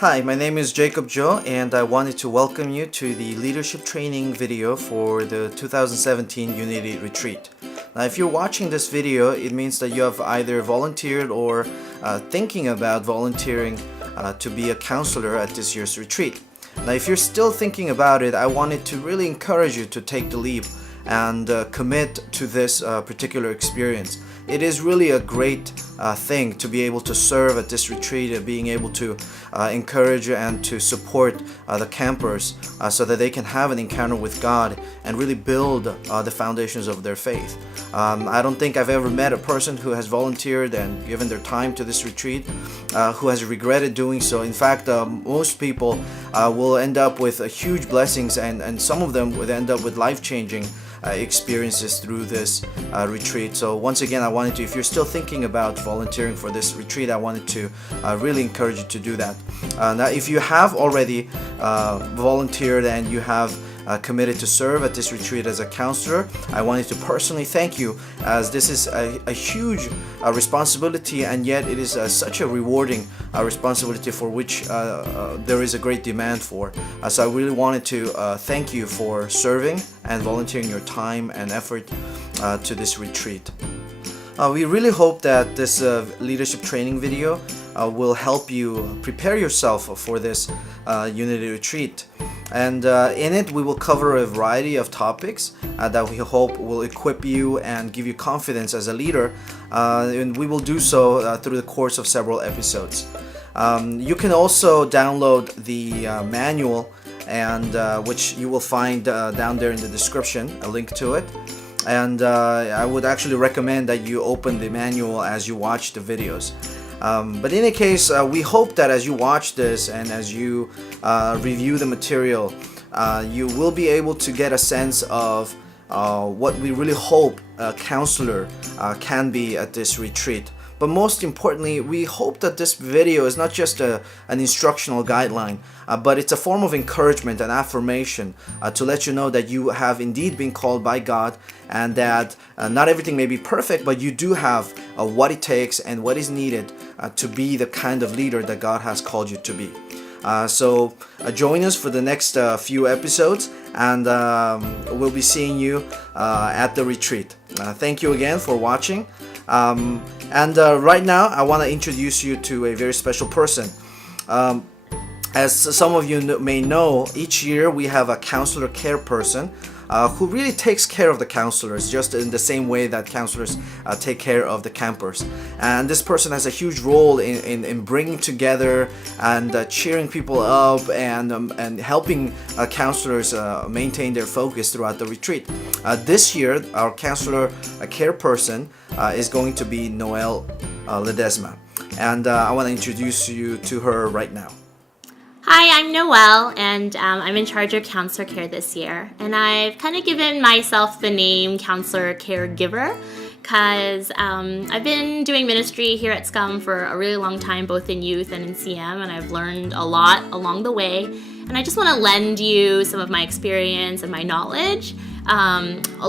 Hi, my name is Jacob Joe, and I wanted to welcome you to the leadership training video for the 2017 Unity Retreat. Now, if you're watching this video, it means that you have either volunteered or thinking about volunteering to be a counselor at this year's retreat. Now, if you're still thinking about it, I wanted to really encourage you to take the leap and commit to this particular experience. It is really a great thing to be able to serve at this retreat and being able to encourage and to support the campers so that they can have an encounter with God and really build the foundations of their faith. I don't think I've ever met a person who has volunteered and given their time to this retreat who has regretted doing so. In fact, most people will end up with huge blessings, and some of them would end up with life-changing experiences through this retreat. So once again, I wanted to, if you're still thinking about volunteering for this retreat, I wanted to really encourage you to do that. Now, if you have already volunteered and you have committed to serve at this retreat as a counselor, I wanted to personally thank you, as this is a huge responsibility, and yet it is such a rewarding responsibility for which there is a great demand for. So I really wanted to thank you for serving and volunteering your time and effort to this retreat. We really hope that this leadership training video will help you prepare yourself for this Unity retreat. And in it, we will cover a variety of topics that we hope will equip you and give you confidence as a leader. And we will do so through the course of several episodes. You can also download the manual, and which you will find down there in the description, a link to it. And I would actually recommend that you open the manual as you watch the videos. But in any case, we hope that as you watch this and as you review the material, you will be able to get a sense of what we really hope a counselor can be at this retreat. But most importantly, we hope that this video is not just an instructional guideline, but it's a form of encouragement and affirmation to let you know that you have indeed been called by God, and that not everything may be perfect, but you do have what it takes and what is needed to be the kind of leader that God has called you to be. So join us for the next few episodes, and we'll be seeing you at the retreat. Thank you again for watching. And right now, I want to introduce you to a very special person. As some of you may know, each year we have a counselor care person who really takes care of the counselors, just in the same way that counselors take care of the campers. And this person has a huge role in bringing together and cheering people up and helping counselors maintain their focus throughout the retreat. This year, our counselor care person is going to be Noelle Ledesma. And I want to introduce you to her right now. Hi, I'm Noelle, and I'm in charge of counselor care this year. And I've kind of given myself the name counselor caregiver because I've been doing ministry here at SCUM for a really long time, both in youth and in CM, and I've learned a lot along the way. And I just want to lend you some of my experience and my knowledge,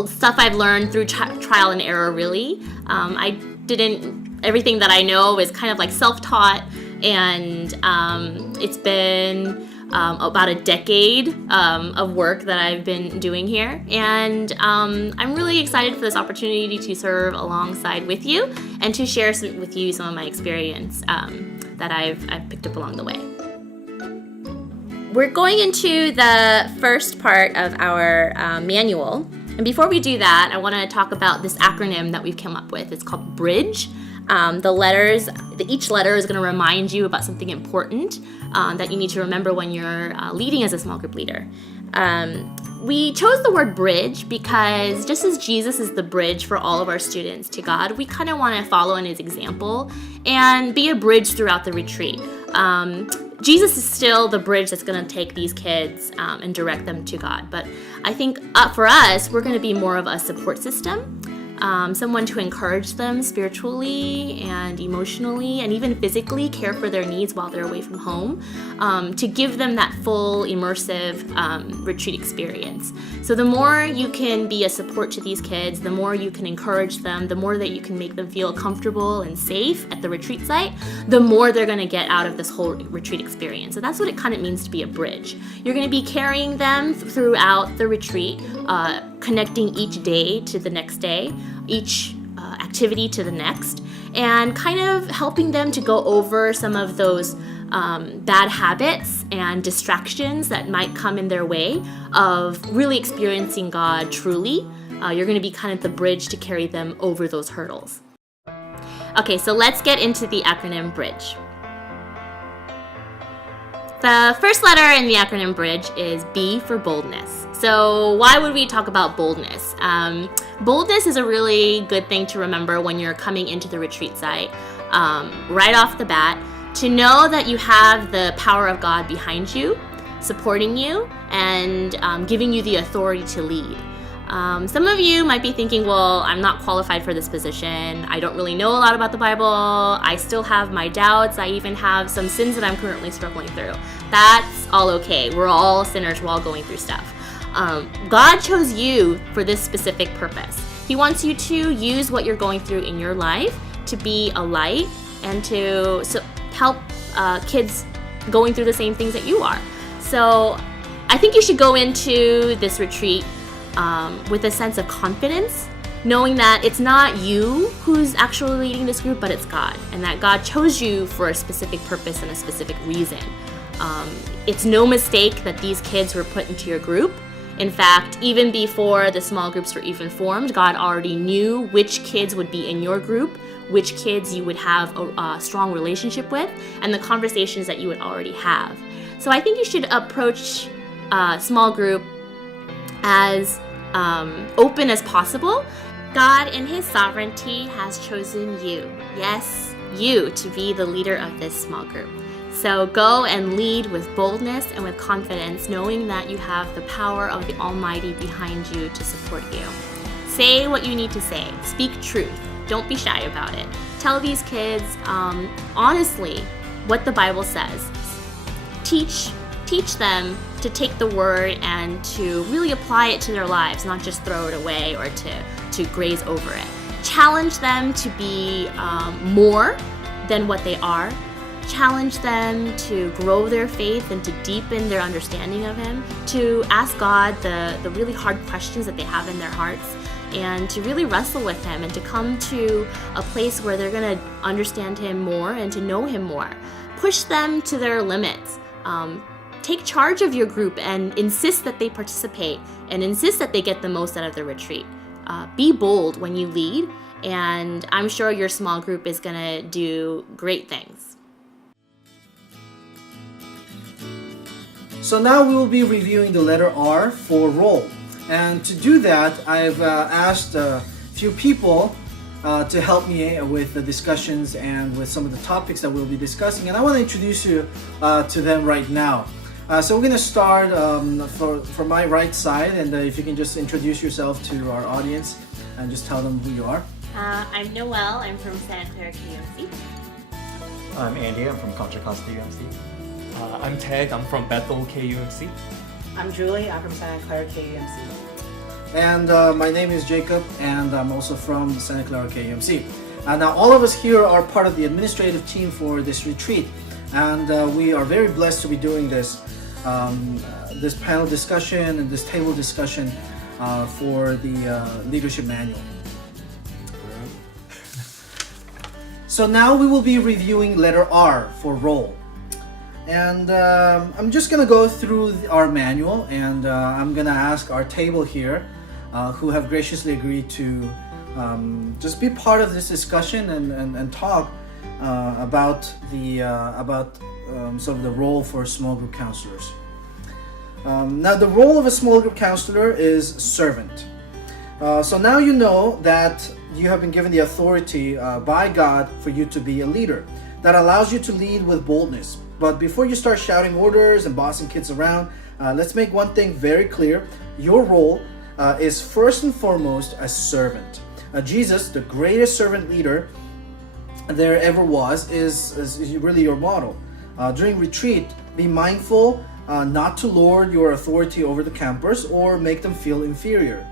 stuff I've learned through trial and error, really. Everything that I know is kind of like self-taught, and it's been about a decade of work that I've been doing here, and I'm really excited for this opportunity to serve alongside with you and to share with you some of my experience that I've picked up along the way. We're going into the first part of our manual, and before we do that, I want to talk about this acronym that we've come up with. It's called BRIDGE. Each letter is going to remind you about something important that you need to remember when you're leading as a small group leader. We chose the word bridge because just as Jesus is the bridge for all of our students to God, we kind of want to follow in his example and be a bridge throughout the retreat. Jesus is still the bridge that's going to take these kids and direct them to God. But I think for us, we're going to be more of a support system. someone to encourage them spiritually and emotionally and even physically, care for their needs while they're away from home, to give them that full immersive retreat experience. So the more you can be a support to these kids, the more you can encourage them, the more that you can make them feel comfortable and safe at the retreat site, the more they're going to get out of this whole retreat experience. So that's what it kind of means to be a bridge. You're going to be carrying them throughout the retreat, connecting each day to the next day, each activity to the next, and kind of helping them to go over some of those bad habits and distractions that might come in their way of really experiencing God truly. You're going to be kind of the bridge to carry them over those hurdles. Okay, so let's get into the acronym BRIDGE. The first letter in the acronym BRIDGE is B for boldness. So why would we talk about boldness? Boldness is a really good thing to remember when you're coming into the retreat site, right off the bat, to know that you have the power of God behind you, supporting you, and giving you the authority to lead. Some of you might be thinking, well, I'm not qualified for this position. I don't really know a lot about the Bible. I still have my doubts. I even have some sins that I'm currently struggling through. That's all okay. We're all sinners. We're all going through stuff. God chose you for this specific purpose. He wants you to use what you're going through in your life to be a light and to help kids going through the same things that you are. So I think you should go into this retreat with a sense of confidence, knowing that it's not you who's actually leading this group, but it's God, and that God chose you for a specific purpose and a specific reason. It's no mistake that these kids were put into your group. In fact, even before the small groups were even formed, God already knew which kids would be in your group, which kids you would have a strong relationship with, and the conversations that you would already have. So I think you should approach a small group as open as possible. God, in His sovereignty, has chosen you, yes, you, to be the leader of this small group. So go and lead with boldness and with confidence, knowing that you have the power of the Almighty behind you to support you. Say what you need to say. Speak truth. Don't be shy about it. Tell these kids honestly what the Bible says. Teach them to take the word and to really apply it to their lives, not just throw it away or to graze over it. Challenge them to be more than what they are. Challenge them to grow their faith and to deepen their understanding of Him, to ask God the really hard questions that they have in their hearts, and to really wrestle with Him and to come to a place where they're going to understand Him more and to know Him more. Push them to their limits. Take charge of your group and insist that they participate and insist that they get the most out of the retreat. Be bold when you lead, and I'm sure your small group is going to do great things. So now we will be reviewing the letter R for role. And to do that, I've asked a few people to help me with the discussions and with some of the topics that we'll be discussing. And I want to introduce you to them right now. So we're going to start from my right side, and if you can just introduce yourself to our audience and just tell them who you are. I'm Noelle. I'm from Santa Clara KUMC. I'm Andy. I'm from Contra Costa UMC. I'm Ted. I'm from Bethel KUMC. I'm Julie. I'm from Santa Clara KUMC. And my name is Jacob, and I'm also from Santa Clara KUMC. Now all of us here are part of the administrative team for this retreat, and we are very blessed to be doing this panel discussion and this table discussion for the leadership manual. So now we will be reviewing letter R for role. And I'm just going to go through our manual, and I'm going to ask our table here, who have graciously agreed to just be part of this discussion and talk about sort of the role for small group counselors. Now, the role of a small group counselor is servant. So now you know that you have been given the authority by God for you to be a leader. That allows you to lead with boldness. But before you start shouting orders and bossing kids around, let's make one thing very clear. Your role is first and foremost a servant. Jesus, the greatest servant leader there ever was, is really your model. During retreat, be mindful not to lord your authority over the campers or make them feel inferior.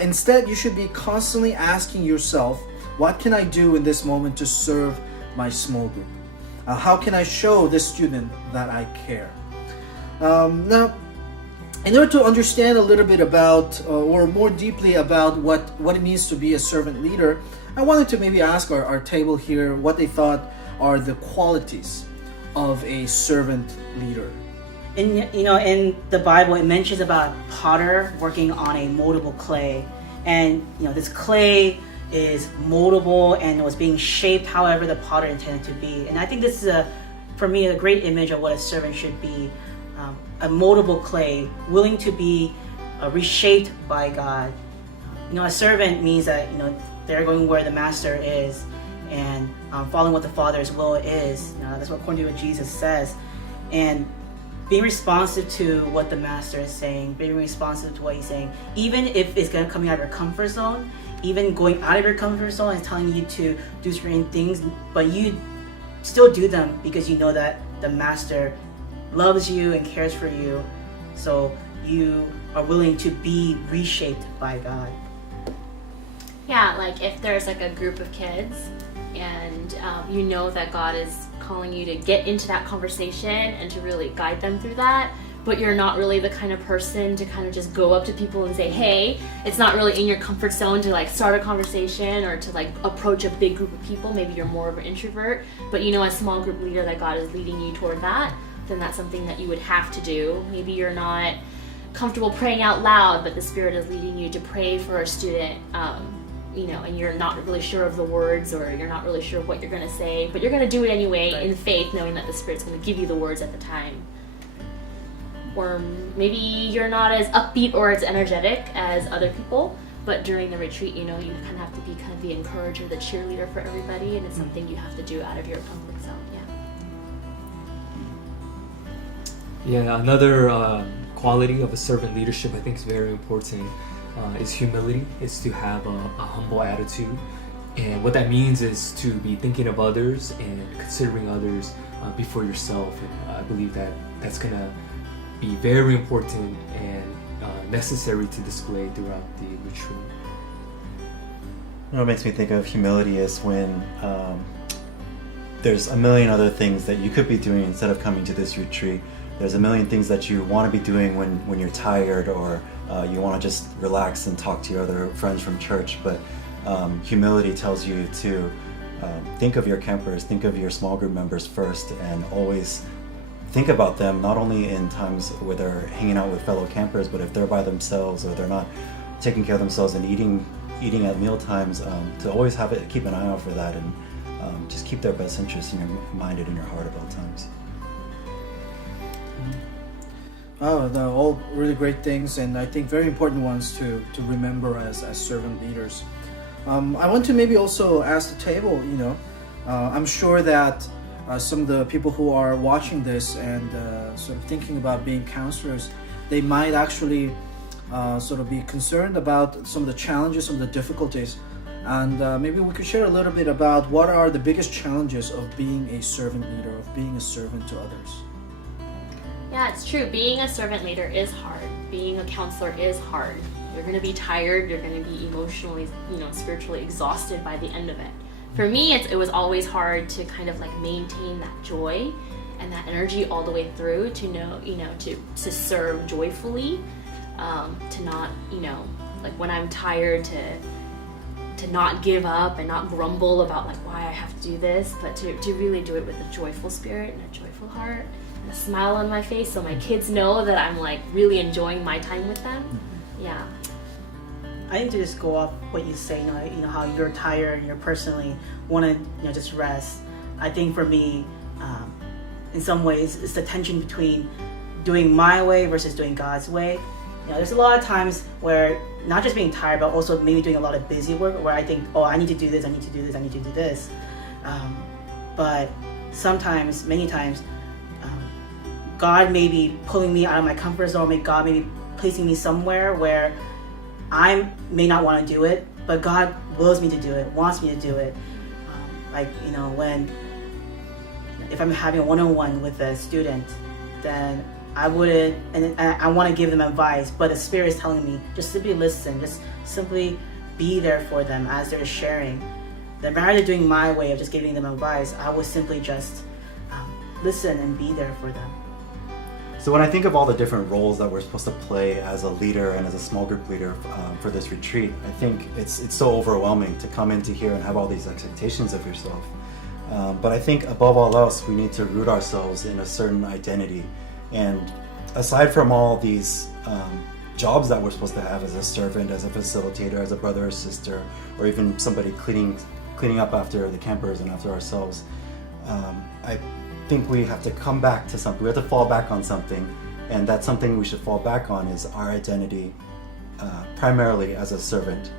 Instead, you should be constantly asking yourself, what can I do in this moment to serve my small group? How can I show this student that I care? Now, in order to understand a little bit about, or more deeply about what it means to be a servant leader, I wanted to maybe ask our table here what they thought are the qualities of a servant leader. In the Bible, it mentions about potter working on a moldable clay, and this clay is moldable and it was being shaped however the potter intended to be. And I think this is for me, a great image of what a servant should be. A moldable clay, willing to be reshaped by God. A servant means that they're going where the master is and following what the Father's will is. That's what according to what Jesus says, and being responsive to what the master is saying, being responsive to what he's saying, even if it's coming out of your comfort zone, even going out of your comfort zone and telling you to do certain things, but you still do them because you know that the master loves you and cares for you, so you are willing to be reshaped by God. Yeah, like if there's like a group of kids and you know that God is calling you to get into that conversation and to really guide them through that, but you're not really the kind of person to kind of just go up to people and say, hey, it's not really in your comfort zone to like start a conversation or to like approach a big group of people. Maybe you're more of an introvert, but a small group leader that God is leading you toward that, then that's something that you would have to do. Maybe you're not comfortable praying out loud, but the Spirit is leading you to pray for a student, and you're not really sure of the words or you're not really sure what you're going to say, but you're going to do it anyway in faith, knowing that the Spirit's going to give you the words at the time. Or maybe you're not as upbeat or as energetic as other people, but during the retreat, you kind of have to be kind of the encourager, the cheerleader for everybody, and it's something you have to do out of your comfort zone. Yeah, another quality of a servant leadership I think is very important is humility. It's to have a humble attitude. And what that means is to be thinking of others and considering others before yourself. And I believe that that's going to be very important and necessary to display throughout the retreat. What makes me think of humility is when there's a million other things that you could be doing instead of coming to this retreat. There's a million things that you want to be doing when you're tired or you want to just relax and talk to your other friends from church. But humility tells you to think of your campers, think of your small group members first, and always think about them, not only in times where they're hanging out with fellow campers, but if they're by themselves or they're not taking care of themselves and eating at meal times, to always keep an eye out for that and just keep their best interests in your mind and in your heart at all times. Oh, they're all really great things, and I think very important ones to remember as servant leaders. I want to maybe also ask the table, I'm sure that some of the people who are watching this and sort of thinking about being counselors, they might actually sort of be concerned about some of the challenges, some of the difficulties, and maybe we could share a little bit about what are the biggest challenges of being a servant leader, of being a servant to others. Yeah, it's true. Being a servant leader is hard. Being a counselor is hard. You're going to be tired. You're going to be emotionally, spiritually exhausted by the end of it. For me, it was always hard to kind of like maintain that joy and that energy all the way through to serve joyfully, to not, like when I'm tired to not give up and not grumble about like why I have to do this, but to really do it with a joyful spirit and a joyful heart. A smile on my face so my kids know that I'm like really enjoying my time with them. Yeah. I think to just go off what you say, how you're tired and you personally want to just rest. I think for me, in some ways, it's the tension between doing my way versus doing God's way. There's a lot of times where not just being tired, but also maybe doing a lot of busy work where I think, I need to do this, I need to do this, I need to do this. But sometimes, many times, God may be pulling me out of my comfort zone, God may be placing me somewhere where I may not want to do it, but God wills me to do it, wants me to do it. Like, when if I'm having a one-on-one with a student, then I wouldn't, and I want to give them advice, but the Spirit is telling me just simply listen, just simply be there for them as they're sharing. Then rather than doing my way of just giving them advice, I would simply just listen and be there for them. So when I think of all the different roles that we're supposed to play as a leader and as a small group leader for this retreat, I think it's so overwhelming to come into here and have all these expectations of yourself. But I think above all else, we need to root ourselves in a certain identity. And aside from all these jobs that we're supposed to have as a servant, as a facilitator, as a brother or sister, or even somebody cleaning up after the campers and after ourselves, I think we have to come back to something. We have to fall back on something, and that something we should fall back on is our identity, primarily as a servant.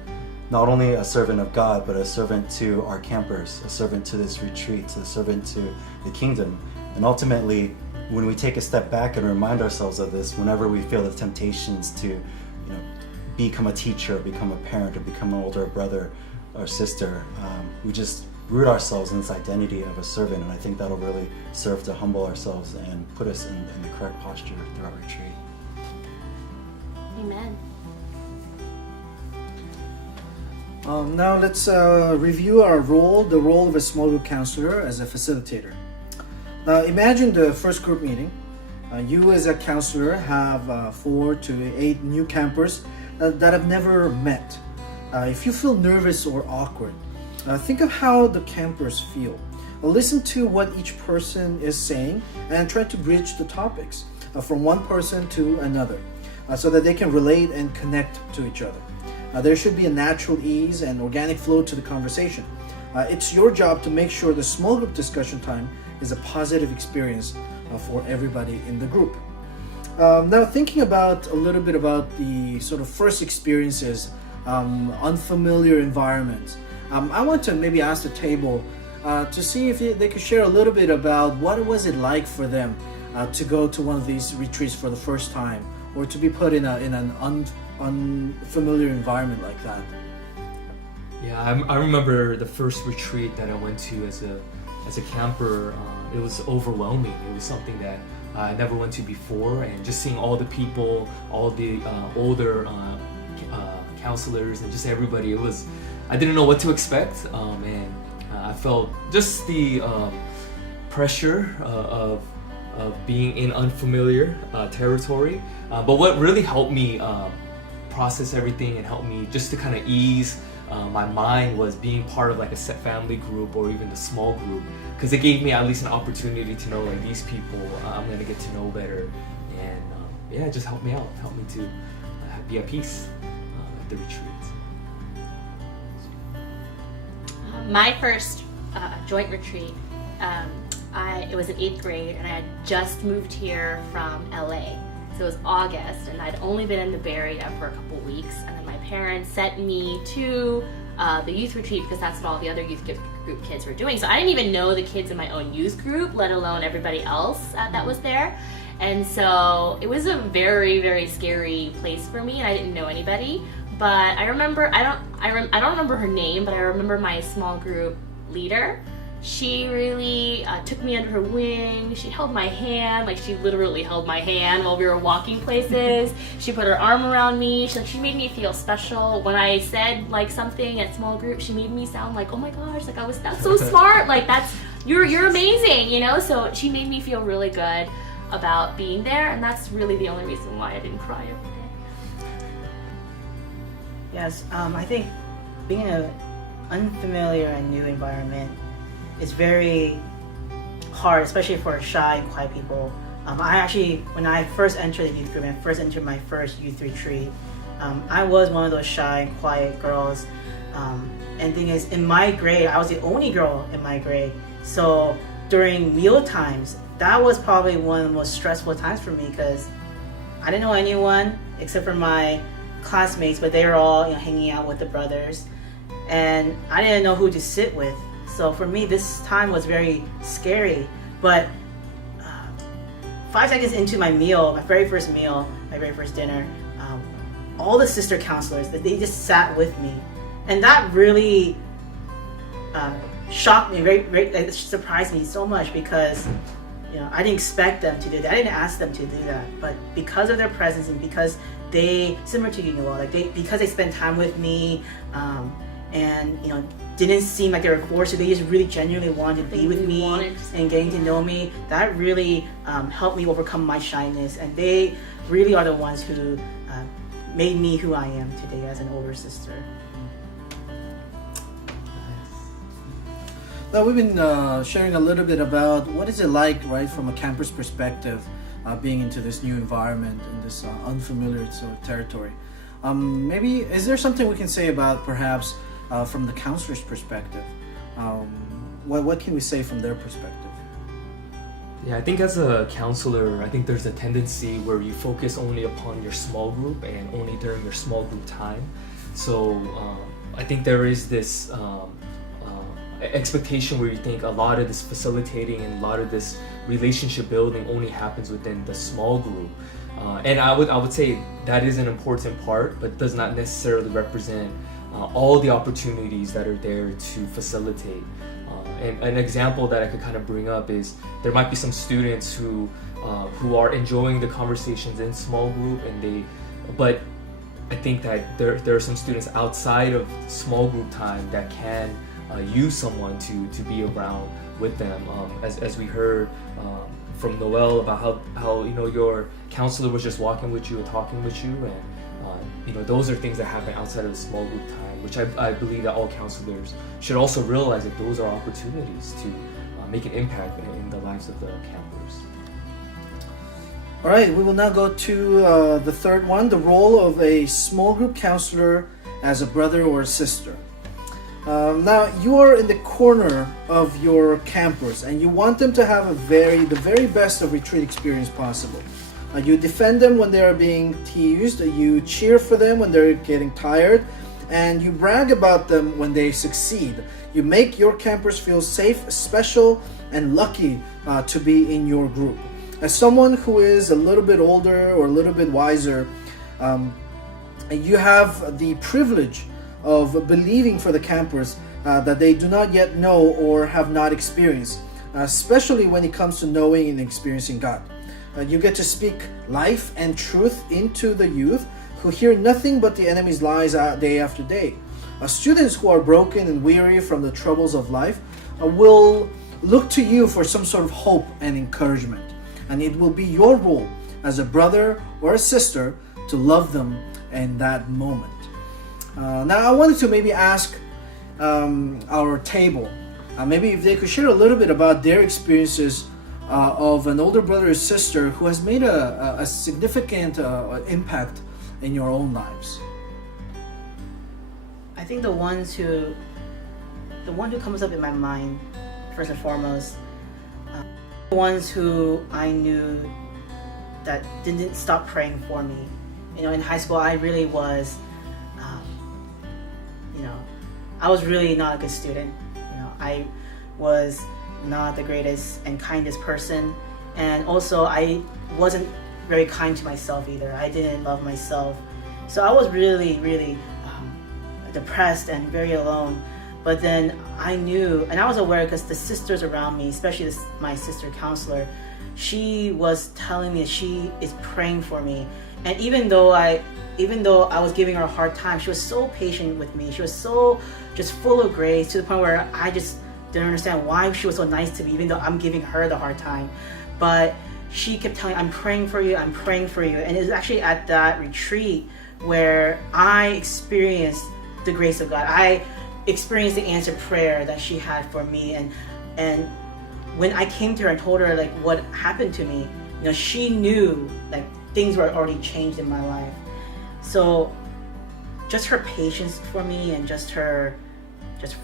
Not only a servant of God, but a servant to our campers, a servant to this retreat, a servant to the kingdom. And ultimately, when we take a step back and remind ourselves of this, whenever we feel the temptations to, become a teacher, become a parent, or become an older brother or sister, we just root ourselves in this identity of a servant, and I think that'll really serve to humble ourselves and put us in the correct posture throughout retreat. Amen. Now let's review our role, the role of a small group counselor as a facilitator. Now imagine the first group meeting. You as a counselor have 4 to 8 new campers that have never met. If you feel nervous or awkward, think of how the campers feel. Listen to what each person is saying and try to bridge the topics from one person to another so that they can relate and connect to each other. There should be a natural ease and organic flow to the conversation. It's your job to make sure the small group discussion time is a positive experience for everybody in the group. Now thinking about a little bit about the sort of first experiences, unfamiliar environments, I want to maybe ask the table to see if they could share a little bit about what was it like for them to go to one of these retreats for the first time, or to be put in an unfamiliar environment like that. Yeah, I remember the first retreat that I went to as a camper. It was overwhelming. It was something that I never went to before, and just seeing all the people, all the older counselors, and just everybody. I didn't know what to expect, and I felt just the pressure of being in unfamiliar territory. But what really helped me process everything and helped me just to kind of ease my mind was being part of like a set family group or even the small group, because it gave me at least an opportunity to know like these people I'm gonna get to know better, and it just helped me out, helped me to be at peace at the retreat. My first joint retreat, it was in 8th grade, and I had just moved here from LA. So it was August, and I'd only been in the Bay Area for a couple weeks, and then my parents sent me to the youth retreat because that's what all the other youth group kids were doing. So I didn't even know the kids in my own youth group, let alone everybody else that was there. And so it was a very, very scary place for me, and I didn't know anybody. But I remember, I don't remember her name, but I remember my small group leader. She really took me under her wing. She held my hand, like she literally held my hand while we were walking places. She put her arm around me. She made me feel special. When I said like something at small group, she made me sound like, oh my gosh, like that's so smart. Like you're amazing, So she made me feel really good about being there, and that's really the only reason why I didn't cry every day. Yes, I think being in an unfamiliar and new environment is very hard, especially for shy and quiet people. I actually, when I first entered the youth group and first entered my first youth retreat, I was one of those shy and quiet girls. And the thing is, in my grade, I was the only girl in my grade. So during meal times, that was probably one of the most stressful times for me because I didn't know anyone except for my classmates, but they were all hanging out with the brothers, and I didn't know who to sit with. So for me, this time was very scary. But 5 seconds into my meal, my very first meal, my very first dinner, all the sister counselors, they just sat with me, And that really shocked me, it surprised me so much because I didn't expect them to do that. I didn't ask them to do that, but because of their presence and because they, similar to you, Noel, because they spent time with me, and didn't seem like they were forced, they just really genuinely wanted to be with me and getting to know me. That really helped me overcome my shyness, and they really are the ones who made me who I am today as an older sister. Now we've been sharing a little bit about what is it like, right, from a camper's perspective, being into this new environment in this unfamiliar sort of territory. Maybe is there something we can say about perhaps from the counselor's perspective? What can we say from their perspective? Yeah, I think as a counselor, I think there's a tendency where you focus only upon your small group and only during your small group time. So I think there is this expectation where you think a lot of this facilitating and a lot of this relationship building only happens within the small group. And I would say that is an important part, but does not necessarily represent all the opportunities that are there to facilitate. And an example that I could kind of bring up is there might be some students who are enjoying the conversations in small group, but I think that there are some students outside of small group time that can use someone to be around with them. As we heard from Noel about how your counselor was just walking with you and talking with you, and those are things that happen outside of the small group time, which I believe that all counselors should also realize that those are opportunities to make an impact in the lives of the campers. All right, we will now go to the third one, the role of a small group counselor as a brother or a sister. Now you are in the corner of your campers and you want them to have the very best of retreat experience possible. You defend them when they are being teased, you cheer for them when they're getting tired, and you brag about them when they succeed. You make your campers feel safe, special, and lucky to be in your group. As someone who is a little bit older or a little bit wiser, you have the privilege of believing for the campers that they do not yet know or have not experienced, especially when it comes to knowing and experiencing God. You get to speak life and truth into the youth who hear nothing but the enemy's lies day after day. Students who are broken and weary from the troubles of life will look to you for some sort of hope and encouragement, and it will be your role as a brother or a sister to love them in that moment. Now I wanted to maybe ask our table, maybe if they could share a little bit about their experiences of an older brother or sister who has made a significant impact in your own lives. I think the one who comes up in my mind first and foremost, the ones who I knew that didn't stop praying for me. In high school I really was I was really not a good student. I was not the greatest and kindest person, and also I wasn't very kind to myself either. I didn't love myself, so I was really depressed and very alone. But then I knew, and I was aware because the sisters around me, especially my sister counselor, she was telling me that she is praying for me. And even though I was giving her a hard time, she was so patient with me. She was so just full of grace, to the point where I just didn't understand why she was so nice to me, even though I'm giving her the hard time. But she kept telling me, I'm praying for you, I'm praying for you. And it was actually at that retreat where I experienced the grace of God. I experienced the answered prayer that she had for me. And when I came to her and told her like what happened to me, she knew like things were already changed in my life. So just her patience for me and just her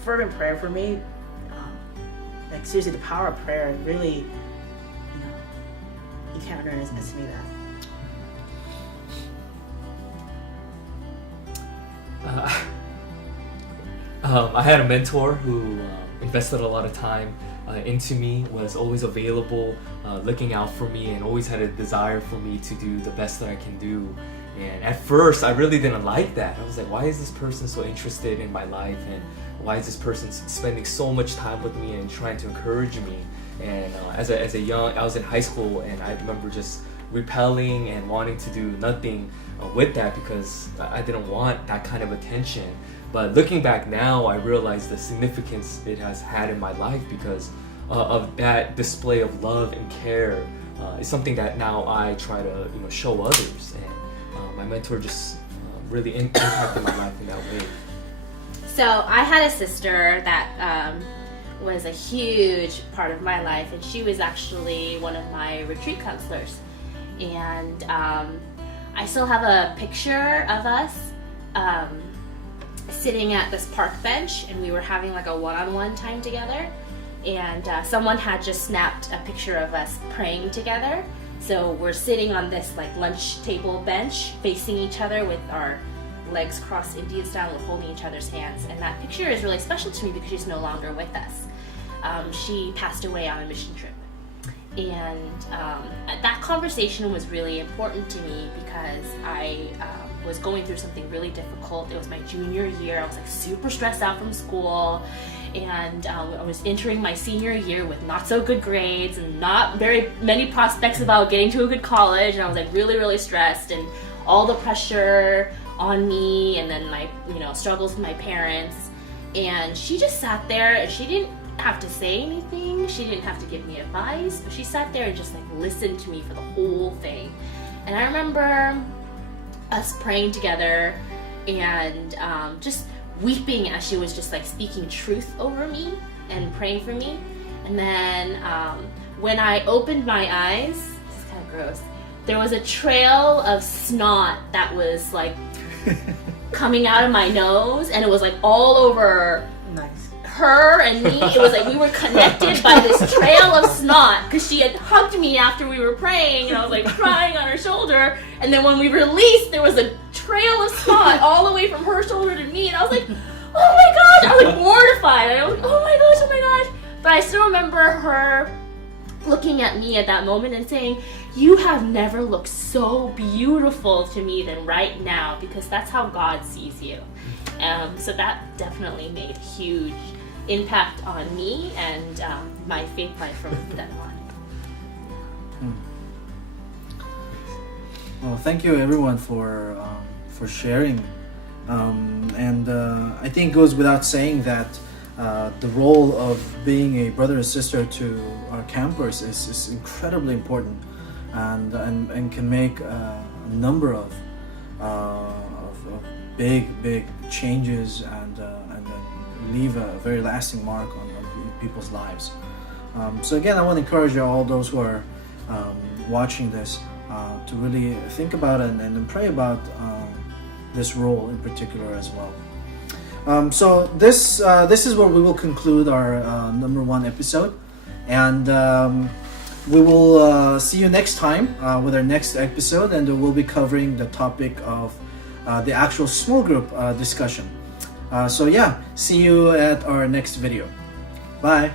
fervent prayer for me, like seriously, the power of prayer really, you can't underestimate that. I had a mentor who invested a lot of time into me, was always available, looking out for me, and always had a desire for me to do the best that I can do. And at first, I really didn't like that. I was like, why is this person so interested in my life? And why is this person spending so much time with me and trying to encourage me? And as a young, I was in high school, and I remember just repelling and wanting to do nothing with that because I didn't want that kind of attention. But looking back now, I realize the significance it has had in my life because of that display of love and care. Is something that now I try to show others, and my mentor just really impacted my life in that way. So I had a sister that was a huge part of my life, and she was actually one of my retreat counselors. And I still have a picture of us sitting at this park bench, and we were having like a one-on-one time together. And someone had just snapped a picture of us praying together. So we're sitting on this like lunch table bench facing each other with our legs crossed Indian style and holding each other's hands. And that picture is really special to me because she's no longer with us. She passed away on a mission trip. And that conversation was really important to me because I was going through something really difficult. It was my junior year. I was like super stressed out from school, and I was entering my senior year with not so good grades and not very many prospects about getting to a good college, and I was like really stressed, and all the pressure on me, and then my struggles with my parents. And she just sat there, and she didn't have to say anything, she didn't have to give me advice, but she sat there and just like listened to me for the whole thing. And I remember us praying together and just weeping as she was just like speaking truth over me and praying for me. And then when I opened my eyes, this is kind of gross, there was a trail of snot that was like coming out of my nose, and it was like all over her and me. It was like we were connected by this trail of snot because she had hugged me after we were praying, and I was like crying on her shoulder. And then when we released, there was a trail of snot all the way from her shoulder to me, and I was like, oh my gosh! I was like mortified. I was like, oh my gosh! But I still remember her looking at me at that moment and saying, "You have never looked so beautiful to me than right now," because that's how God sees you. So that definitely made a huge impact on me and my faith life from then on. Well, thank you everyone for sharing, and I think it goes without saying that the role of being a brother and sister to our campers is incredibly important, and can make a number of big changes and leave a very lasting mark on people's lives. So again, I want to encourage all those who are watching this to really think about it and pray about this role in particular as well. So this is where we will conclude our number 1 episode, and we will see you next time with our next episode, and we'll be covering the topic of the actual small group discussion. So yeah, see you at our next video. Bye.